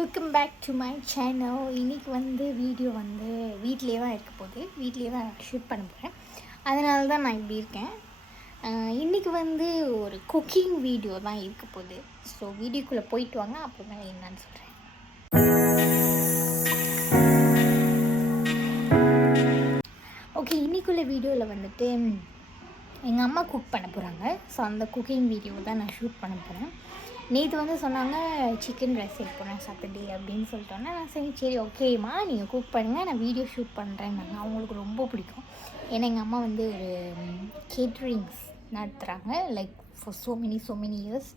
Welcome back to my channel. இன்றைக்கி video வீட்டிலே தான் இருக்க போகுது. வீட்டிலே தான் ஷூட் பண்ண போகிறேன். அதனால தான் நான் இப்படி இருக்கேன். இன்றைக்கி ஒரு குக்கிங் வீடியோ தான் இருக்க போகுது. ஸோ வீடியோக்குள்ளே போயிட்டு வாங்க, அப்புறமே என்னன்னு சொல்கிறேன். ஓகே, இன்றைக்குள்ள வீடியோவில் எங்கள் அம்மா குக் பண்ண போகிறாங்க. ஸோ அந்த குக்கிங் வீடியோ தான் நான் ஷூட் பண்ண போகிறேன். நேற்று சொன்னாங்க சிக்கன் ரைஸ் செய்ய போகிறேன் சாட்டர்டே அப்படின்னு சொல்லிட்டோன்னே நான் சரி ஓகேம்மா நீங்கள் குக் பண்ணுங்கள், நான் வீடியோ ஷூட் பண்ணுறேன்னாங்க. அவங்களுக்கு ரொம்ப பிடிக்கும். ஏன்னா எங்கள் அம்மா ஒரு கேட்ரிங்ஸ் நடத்துகிறாங்க, like for so many years.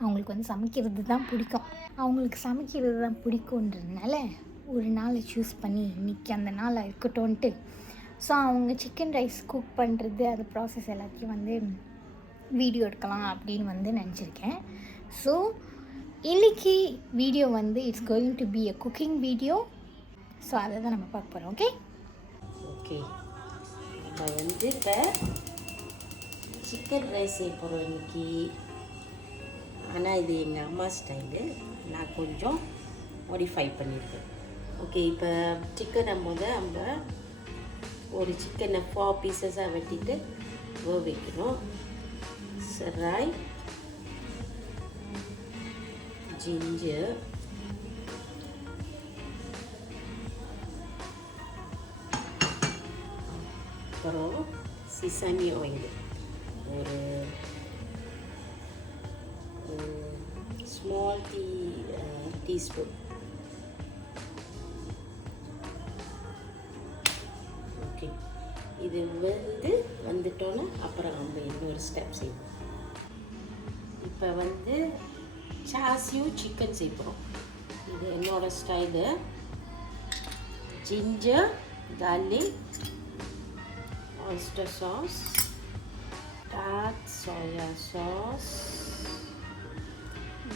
அவங்களுக்கு சமைக்கிறது தான் பிடிக்கும். அவங்களுக்கு சமைக்கிறது தான் பிடிக்குன்றதுனால ஒரு நாளை சூஸ் பண்ணி இன்றைக்கி அந்த நாள் இருக்கட்டும்ன்ட்டு ஸோ அவங்க சிக்கன் ரைஸ் குக் பண்ணுறது அது ப்ராசஸ் எல்லாத்தையும் வீடியோ எடுக்கலாம் அப்படின்னு நினச்சிருக்கேன். ஸோ இன்றைக்கி video it's going to be a cooking video. So அதை தான் நம்ம பார்க்க போகிறோம். ஓகே ஓகே நம்ம இப்போ சிக்கன் ரைஸ் செய்ய போகிறோம் இன்றைக்கி. ஆனால் இது எங்கள் அம்மா ஸ்டைலு, நான் கொஞ்சம் மாடிஃபை பண்ணியிருக்கேன். ஓகே, இப்போ சிக்கனை நம்ம ஒரு சிக்கனை 4 பீசஸாக வெட்டிட்டு வேக வைக்கணும். செராய், ஜிஞ்சர், அப்புறம் சிசாமி ஆயில் ஒரு ஸ்மால் டீஸ்பூன். ஓகே, இது வந்துட்டோன்னா அப்புறம் நம்ம இன்னொரு ஸ்டெப் செய்வோம். இப்போ சாசியூ சிக்கன் செய்வோம். இது என்னோடய style. Ginger, garlic, oyster sauce, dark soya sauce.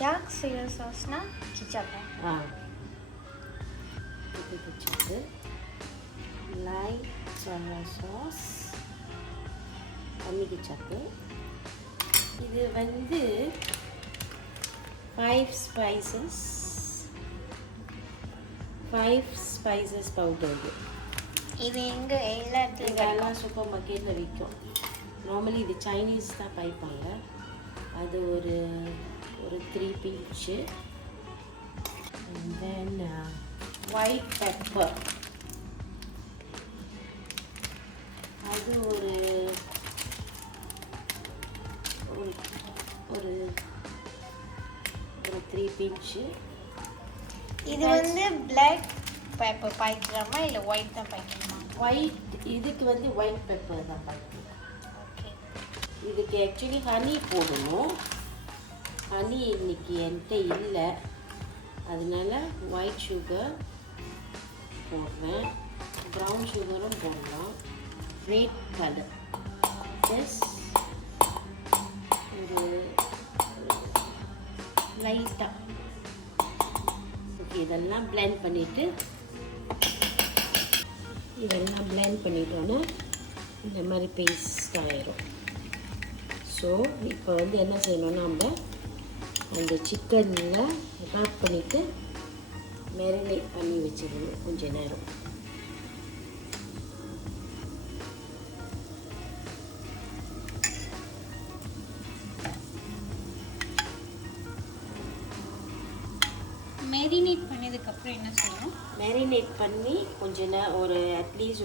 Dark soya சாஸ்னா கிச்சப்பா. இது கிச்சப்பு. லைட் soya sauce, கம்மி கிச்சப்பு. இது 5 ஸ்பைசஸ் பவுடர். இது எங்கே எல்லா இடத்துலையும் சூப்பர் மார்க்கெட்டில் விற்கும். நார்மலி இது சைனீஸ் தான் பாய்ப்பாங்க. அது ஒரு 3 பீச்சு. தென் ஒயிட் பெப்பர், அது ஒரு 3 பீச்சு. இது பிளாக் பெப்பர் பாய்க்கலாமா இல்லை ஒயிட் தான் பாய்க்கணுமா? ஒயிட், இதுக்கு ஒயிட் பெப்பர் தான் பாய்க்கணும். ஓகே, இதுக்கு ஆக்சுவலி ஹனி போடணும். ஹனி இன்னைக்கு என்கிட்ட இல்லை, அதனால ஒயிட் சுகர் போடுறேன். ப்ரௌன் சுகரும் போடலாம். ரெட் கலர் ப்ளஸ் ஒரு லைட்டாக. ஓகே, இதெல்லாம் பிளெண்ட் பண்ணிட்டோன்னா இந்த மாதிரி பேஸ்ட் ஆயிரும். ஸோ இப்போ என்ன செய்யணும்னா நம்ம அந்த சிக்கனில் ராப் பண்ணிவிட்டு மேரினேட் பண்ணி வச்சிடணும் கொஞ்ச நேரம். மேரினேட் பண்ணதுக்கப்புறம் என்ன செய்யணும்? மேரினேட் பண்ணி கொஞ்ச நேரம் அட்லீஸ்ட்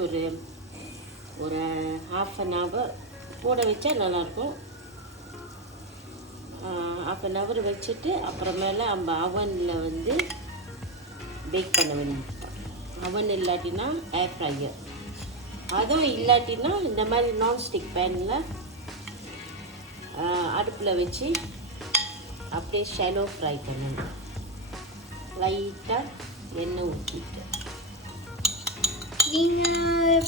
ஒரு ½ அன் ஹவர் போட வச்சா நல்லாயிருக்கும். ½ அன் ஹவர் வச்சுட்டு அப்புறமேல நம்ம அவனில் பேக் பண்ண வேணும். அவன் இல்லாட்டினா ஏர் ஃப்ரையர், அதுவும் இல்லாட்டினா இந்த மாதிரி நான்ஸ்டிக் பேனில் அடுப்பில் வச்சு அப்படியே ஷாலோ ஃப்ரை பண்ணணும். லைட்டாக எண்ணெய் ஊற்றிட்டு. நீங்கள்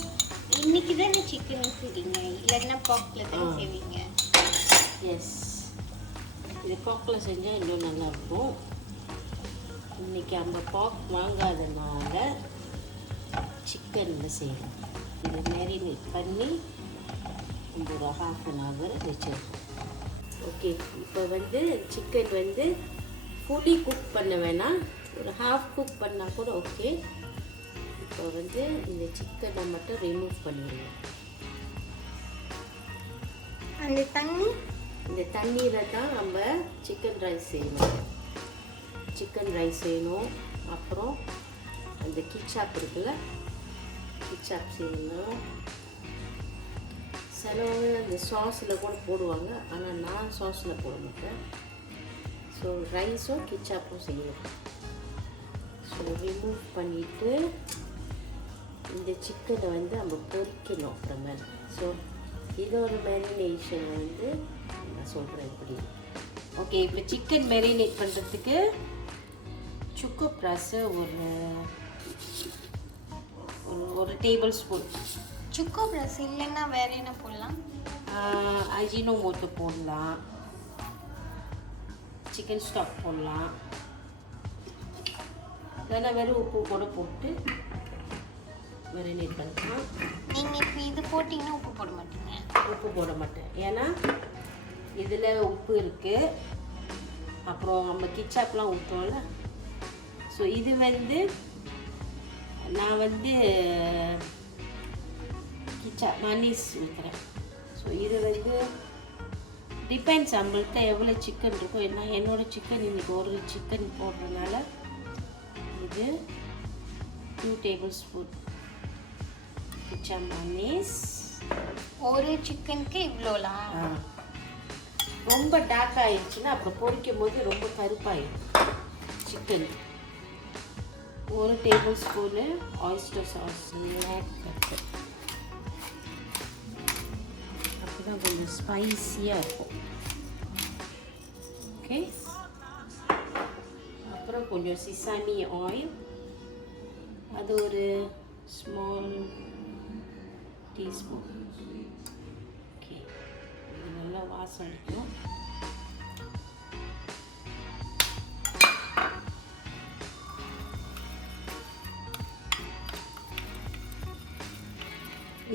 இன்றைக்கி தானே சிக்கன் செய்வீங்க, இல்லைன்னா பாக்கில் தானே செய்வீங்க? எஸ், இது பாக்கில் செஞ்சால் இன்னும் நல்லாயிருக்கும். இன்றைக்கி நம்ம பாக் வாங்காதனால சிக்கனில் செய்யலாம். இதை மேரினேட் பண்ணி நம்ம ஒரு ½ அன் ஹவர் வச்சிருக்கோம். ஓகே, இப்போ சிக்கன் ஃபுல்லி குக் பண்ண வேணாம், ஒரு ஹாஃப் குக் பண்ணால் கூட ஓகே. இப்போ வந்து இந்த சிக்கனை மட்டும் ரிமூவ் பண்ணிடுவோம். அந்த தண்ணி, இந்த தண்ணியில் தான் நம்ம சிக்கன் ரைஸ் செய்யணும். அப்புறம் அந்த கிச்சாப் இருக்குல்ல, கிச்சாப் செய்யணும். சிலவங்க அந்த சாஸில் கூட போடுவாங்க, ஆனால் நான் சாஸில் போட மாட்டேன். ஸோ ரைஸும் கிச்சாப்பும் செய்யணும். ஸோ ரிமூவ் பண்ணிவிட்டு இந்த சிக்கனை வந்து நம்ம பொரிக்கணும் அப்புறமேல. ஸோ இதோட மேரினேஷன் வந்து நான் சொல்கிறேன் எப்படி. ஓகே, இப்போ சிக்கன் மேரினேட் பண்ணுறதுக்கு சுக்கு ப்ராஸு ஒரு டேபிள் ஸ்பூன். சுக்கு ப்ளஸ் இல்லைன்னா வேறு என்ன போடலாம்? அஜினோமோட்டோ போடலாம், சிக்கன் ஸ்டாக் போடலாம், இல்லைன்னா வெறும் உப்பு கூட போட்டு மேரினேட் பண்ணலாம். நீங்கள் இப்போ இது போட்டிங்கன்னா உப்பு போட மாட்டீங்க? உப்பு போட மாட்டேன், ஏன்னா இதில் உப்பு இருக்குது. அப்புறம் நம்ம கிச்சாப்லாம் ஊற்றுவோம்ல. ஸோ இது வந்து நான் வந்து மனீஸ் ஊற்றுறேன். ஸோ இது வந்து டிபெண்ட்ஸ் நம்மள்கிட்ட எவ்வளோ சிக்கன் இருக்கோ. என்ன என்னோடய சிக்கன் இன்றைக்கி ஒரு சிக்கன் போடுறதுனால இது 2 டேபிள் ஸ்பூன் கிச்சா மனீஸ். ஒரு சிக்கனுக்கு இவ்வளோலாம்? ரொம்ப டார்க் ஆயிடுச்சுன்னா அப்புறம் பொரிக்கும் போது ரொம்ப கருப்பாயிடும் chicken. 1 tablespoon oyster sauce pepper. அப்போ தான் கொஞ்சம் ஸ்பைஸியாக இருக்கும். ஓகே, அப்புறம் கொஞ்சம் சிசாமி ஆயில், அது ஒரு ஸ்மால் டீஸ்பூன். ஓகே, இது நல்லா வாசம் இருக்கும்.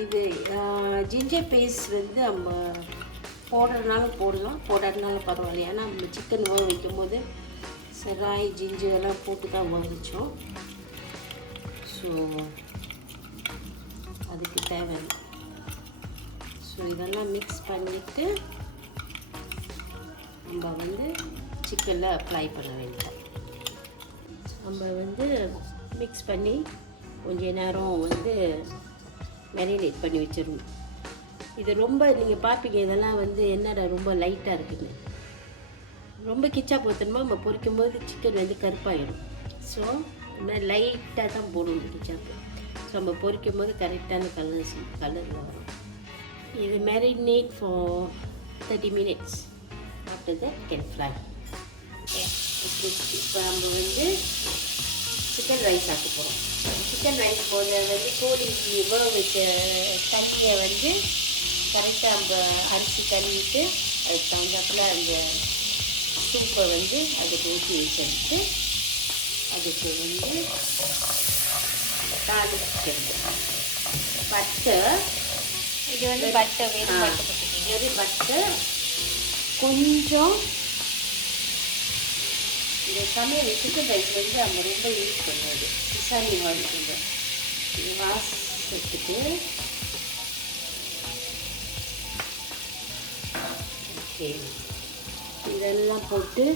இது ஜிஞ்சர் பேஸ்ட் வந்து நம்ம போடுறதுனால போடலாம், போடாதனால பரவாயில்ல. ஏன்னா நம்ம சிக்கன் வேக வைக்கும் போது செராய் ஜிஞ்சர் எல்லாம் போட்டு தான் வேவிச்சோம். ஸோ அதுக்கு தேவை. ஸோ இதெல்லாம் மிக்ஸ் பண்ணிவிட்டு நம்ம வந்து சிக்கனில் அப்ளை பண்ண வேண்டியது. நம்ம வந்து மிக்ஸ் பண்ணி கொஞ்ச நேரம் வந்து மேரினேட் பண்ணி வச்சிடணும். இது ரொம்ப நீங்கள் பார்ப்பீங்க, இதெல்லாம் வந்து என்னடா ரொம்ப லைட்டாக இருக்குதுன்னு. ரொம்ப கிச்சா போத்தணுமா நம்ம பொரிக்கும் போது சிக்கன் வந்து கருப்பாயிடும். ஸோ இந்த மாதிரி லைட்டாக தான் போடணும் கிச்சாப்பு. ஸோ நம்ம பொரிக்கும் போது கரெக்டான கலர் வரும். இது marinate for 30 minutes. After that can fry. இப்போ நம்ம வந்து சிக்கன் ரைஸ் ஆக்க போகிறோம். சிக்கன் ரைஸ் போல வந்து கோழிக்கு வேக வச்ச தண்ணியை வந்து கரெக்டாக நம்ம அரிசி கழுவிட்டு அதுக்கு தகுந்தாப்பில் அந்த சூப்பை வந்து அதுக்கு ஊற்றி வச்சுட்டு அதுக்கு வந்து தாளிக்கிறது. பட்டை, இது வந்து பட்டர், வெறும் பட்டை கொஞ்சம். இந்த சமையல் சிக்கன் ரைஸ் வந்து நம்ம ரொம்ப யூஸ் பண்ணுறது கிசாமி ஆயில் கொஞ்சம் வாசத்துக்கு. ஓகே, இதெல்லாம் போட்டு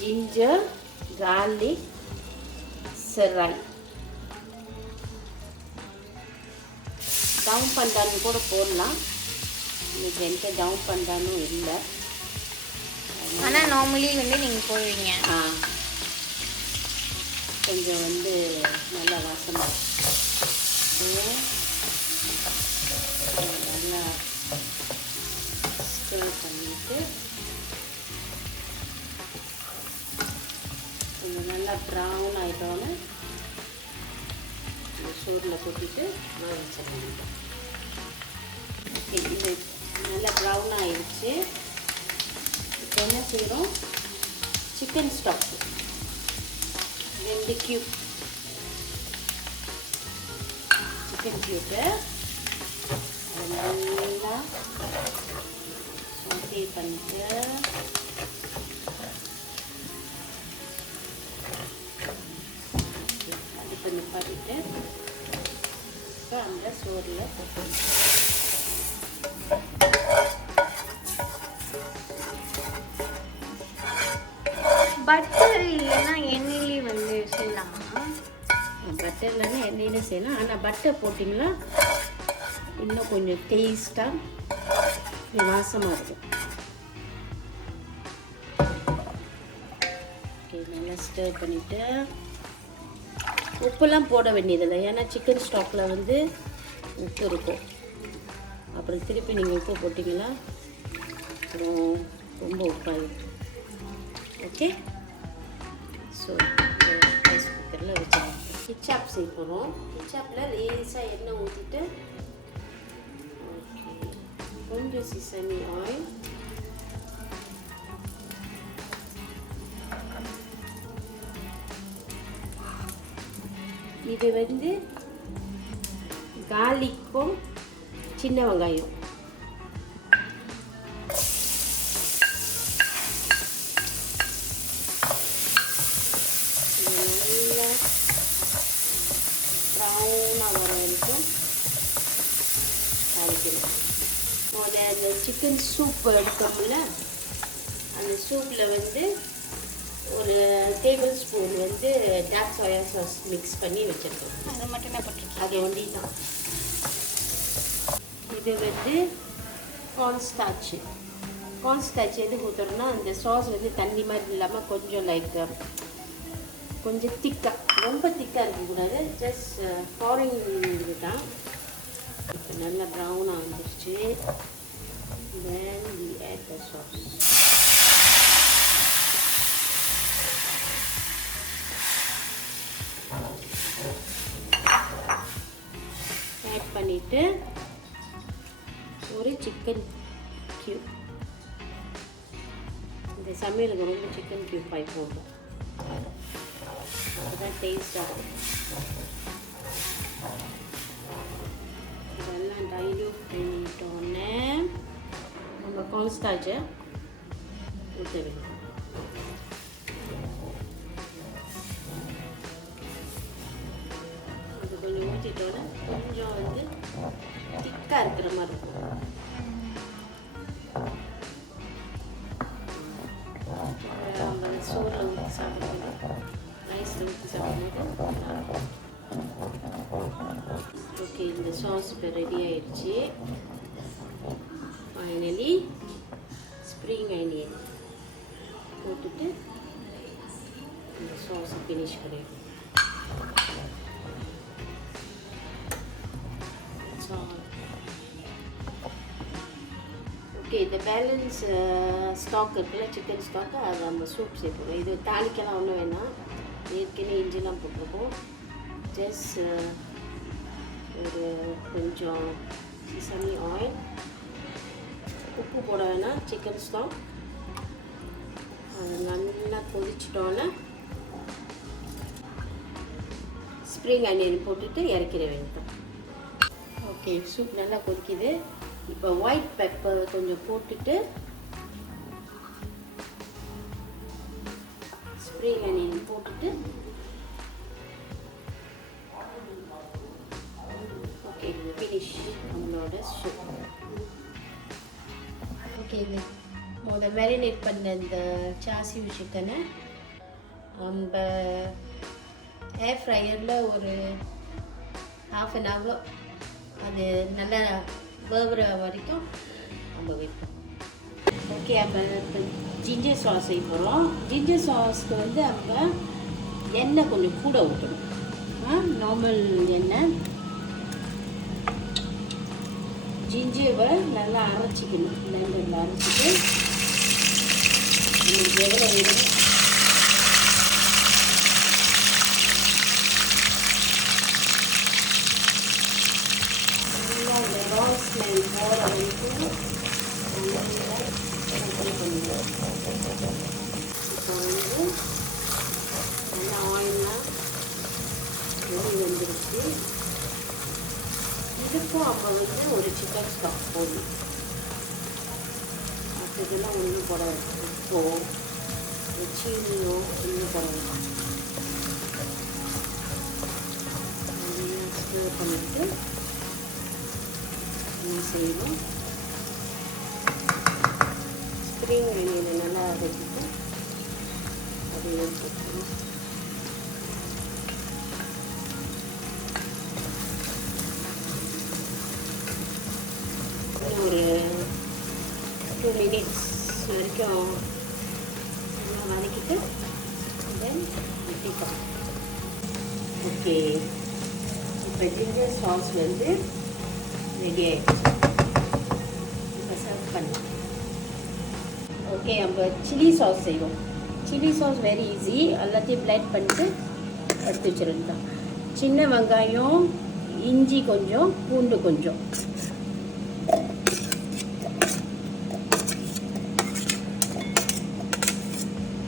ஜிஞ்சர், கார்லிக், செராய் டவுன் பண்ணான்னு கூட போடலாம். இன்னைக்கு என்கிட்ட டவுன் பண்ணானும் இல்லை. ஆனால் நார்மலி வந்து நீங்கள் போடுவீங்க. கொஞ்சம் வந்து நல்லா வாசமாக நல்லா ஸ்டிர் பண்ணிட்டு கொஞ்சம் நல்லா ப்ரௌன் ஆகிட்டோன்னு சோறில் கொட்டிட்டு வச்சிட வேண்டியது. ஓகே, இது நல்லா ப்ரௌன் ஆயிடுச்சு. இப்போ என்ன செய்கிறோம், chicken stock 2 cube chicken cube நல்லா சோட்டே பண்ணிட்டு இப்போ அந்த சோறில் போட்டு பட்டர் இல்லைன்னா எண்ணெயிலே வந்து செய்யலாமா? பட்டர் இல்லைன்னா எண்ணெயில செய்யலாம். ஆனால் பட்டர் போட்டிங்கன்னா இன்னும் கொஞ்சம் டேஸ்ட்டாக வாசமாக இருக்கும். ஓகே, நல்லா ஸ்டர் பண்ணிவிட்டு உப்புலாம் போட வேண்டியதில்லை. ஏன்னா சிக்கன் ஸ்டாக்கில் வந்து உப்பு இருக்கும். அப்புறம் திருப்பி நீங்கள் உப்பு போட்டிங்கன்னா அப்புறம் ரொம்ப உப்பாயிடும். ஓகே, ஸோ ரைஸ் குக்கரில் வச்சுக்கலாம். கிச்சாப் செய்ய போகிறோம். கிச்சாப்பில் லேசாக எண்ணெய் ஊற்றிட்டு கொஞ்சம் சிசமி ஆயில், இது வந்து கார்லிக்கும் சின்ன வெங்காயம், நல்லா ப்ரௌனாக வர வரைக்கும் தாளிக்கணும். அந்த சிக்கன் சூப் எடுக்கோம்ல, அந்த சூப்பில் வந்து ஒரு டேபிள் ஸ்பூன் வந்து டார்க் சோயா சாஸ் மிக்ஸ் பண்ணி வச்சுருக்கோம். அது மட்டும் என்ன போட்டிருக்கீங்க? அது ஒண்டி தான். இது வந்து கார்ன்ஸ்டார்ச். கார்ன்ஸ்டார்ச் எதுக்கு ஊற்றுறோம்னா அந்த சாஸ் வந்து தண்ணி மாதிரி இல்லாமல் கொஞ்சம் லைக் கொஞ்சம் திக்காக, ரொம்ப திக்காக இருக்கக்கூடாது, ஜஸ்ட் ஃபாரின் இது தான். இப்போ நல்லா ப்ரௌனாக வந்துருச்சு. then we add the sauce. Add பண்ணிவிட்டு ஒரு சிக்கன் கியூப், இந்த சமையலுக்கு ரொம்ப சிக்கன் கியூப் ஆகி போடும், அதுதான் டேஸ்டாக இருக்கும். இதெல்லாம் டைல்யூட் பண்ணிட்டோன்னே நம்ம கார்ன்ஸ்டார்ச்சை ஊற்ற வேண்டும். அது கொஞ்சம் ஊற்றிட்டோன்னே கொஞ்சம் வந்து திக்காக இருக்கிற மாதிரி இருக்கும். நம்ம சோறில் ஊற்றி சாப்பிடும்போது, ரைஸில் ஊற்றி சாப்பிடும்போது. ஓகே, இந்த சாஸ் இப்போ ரெடி ஆயிடுச்சு. ஃபைனலி ஸ்ப்ரிங் ஆனியன் போட்டுட்டு இந்த சாஸை ஃபினிஷ் பண்ணிடுவோம். ஓகே, இந்த பேலன்ஸ் ஸ்டாக் இருக்குல்ல, சிக்கன் ஸ்டாக்கு, அதை நம்ம சூப் சேர்ப்போம். இது தாளிக்கலாம் ஒன்றும் வேணாம், ஏற்கனவே இஞ்சிலாம் போட்டிருக்கோம். ஜஸ்ட் ஒரு கொஞ்சம் சிசமி ஆயில், உப்பு போட வேணாம், சிக்கன் ஸ்டாக். அது நல்லா கொதிச்சிட்டோன்னே ஸ்ப்ரிங் ஆனியன் போட்டுட்டு இறக்கிற வேண்டியதான். ஓகே, சூப் நல்லா கொதிக்குது. இப்போ ஒயிட் பெப்பர் கொஞ்சம் போட்டுட்டு ஸ்ப்ரிங் ஆனியன் போட்டுட்டு ஓகே, ஃபினிஷ் நம்மளோட சூப். ஓகே, இது மேரினேட் பண்ண இந்த சாசியூ சிக்கனை நம்ம ஏர் ஃப்ரையரில் ஒரு ½ an hour அது நல்லா வேவுற வரைக்கும் நம்ம வைப்போம். ஓகே, அப்போ இப்போ ஜிஞ்சர் சாஸ் செய்ய போகிறோம். ஜிஞ்சர் சாஸ்க்கு வந்து நம்ம எண்ணெய் கொஞ்சம் கூட ஊற்றணும். நார்மல் எண்ணெய். ஜிஞ்சரை நல்லா அரைச்சிக்கணும், பிளெண்டரில் அரைச்சிட்டு உங்களுக்கு எவ்வளோ வேணும் நல்லா அந்த ரா ஸ்மெல் போகிற வரைக்கும் நல்லா ஃப்ரை பண்ணிடுவோம். இப்போ வந்து நல்லா ஆயிலெலாம் வெளியே வந்துருச்சு. இதுக்கும் அப்போ வந்து ஒரு சிக்கன் ஸ்டாக் போடணும். மற்றதெல்லாம் ஒன்றும் போட உப்போ சீனியோ ஒன்றும் போட வேண்டாம். ஸ்டோர் ஆஃப் பண்ணிட்டு என்ன செய்யணும், ஸ்ப்ரிங் எண்ணெயில் நல்லா வச்சுட்டு அதை எடுத்துக்கணும். ஒரு 2 minutes வரைக்கும் நல்லா வதக்கிட்டு தென் ஊற்றிக்கலாம். ஓகே, இப்போ ஜிஞ்சர் சாஸ் வந்து ரெடி ஆகிடுச்சு. இப்போ சர்வ் பண்ணலாம். ஓகே, நம்ம சில்லி சாஸ் செய்வோம். Chilli sauce very easy. எல்லாத்தையும் பிளெண்ட் பண்ணிட்டு எடுத்து வச்சுருது தான். சின்ன வெங்காயம், இஞ்சி கொஞ்சம், பூண்டு கொஞ்சம்,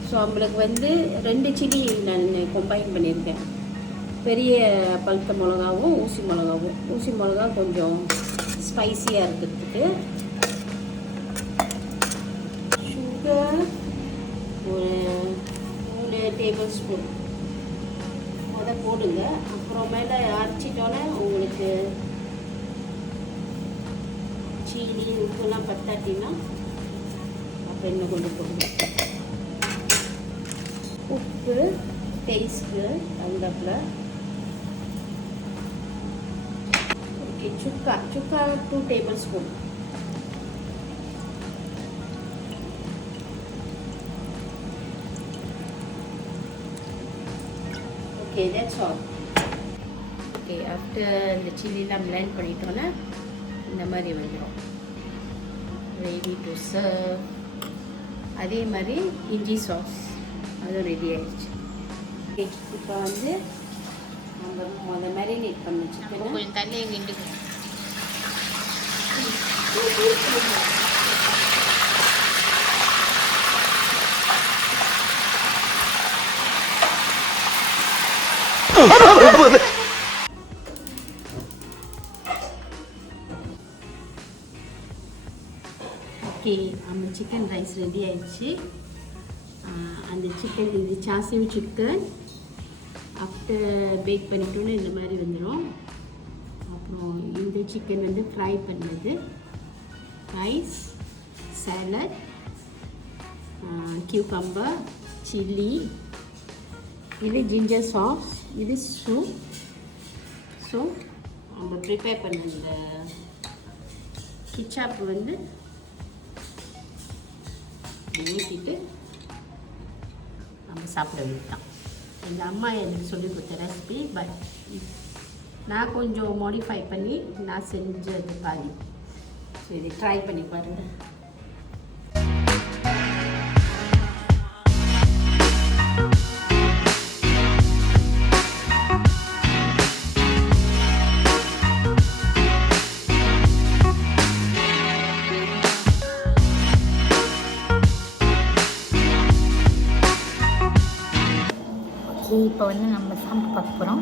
ஸோ நம்மளுக்கு வந்து 2 சில்லி நான் கம்பைன் பண்ணியிருக்கேன். பெரிய பழுத்த மிளகாவும் ஊசி மிளகாவும். ஊசி மிளகா கொஞ்சம் ஸ்பைஸியாக இருக்கிறதுக்கு. சுகர் ஒரு 3 டேபிள் ஸ்பூன் போடுங்க. அப்புறம் மேலே அரைச்சிட்டோன்னே உங்களுக்கு சீனி உப்புலாம் பத்தாட்டினா அப்போ இன்னும் கொஞ்சம் போடுங்க. உப்பு டேஸ்ட்டு தகுந்தாப்புல. ஓகே, சுக்கா 2 tablespoon. Okay, that's all. Okay, after இந்த சில்லிலாம் பிளெண்ட் பண்ணிட்டோன்னா இந்த மாதிரி வந்துடும். Ready to serve. அதே மாதிரி இஞ்சி சாஸ் அதுவும் ரெடி ஆகிடுச்சு. ஓகே, இப்போ வந்து நம்ம மேரினேட் பண்ண சிக்கனை கொஞ்சம் தண்ணி கிண்டுக்கு. ஓகே, நம்ம சிக்கன் ரைஸ் ரெடி ஆயிடுச்சு. அந்த சிக்கன் இது சாசிவ் சிக்கன் ஆஃப்டர் பேக் பண்ணிட்டோன்னு இந்த மாதிரி வந்துடும். அப்புறம் இந்த சிக்கன் வந்து ஃப்ரை பண்ணது, ரைஸ், சாலட், கியூகம்பர், சில்லி, இது ஜிஞ்சர் சாஸ், இது சூப். ஸோ நம்ம ப்ரிப்பேர் பண்ண இந்த கிச்சாப் வந்து ஊற்றிட்டு நம்ம சாப்பிட வேண்டியதான். எங்கள் அம்மா எனக்கு சொல்லிக் கொடுத்த ரெசிபி, பட் நான் கொஞ்சம் மாடிஃபை பண்ணி நான் செஞ்சது பாதி. ஸோ இதை ட்ரை பண்ணி பாருங்கள். இப்போ வந்து நம்ம சாப்பிட்டு பார்க்க போகிறோம்.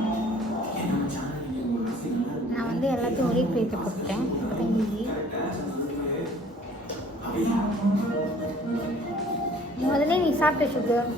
நான் வந்து எல்லாத்தையும் ஒரே பிளேட்டில் போட்டுட்டேன். அப்போ ஈஸி. முதல்ல நீ சாப்பிட்ட சுகர்.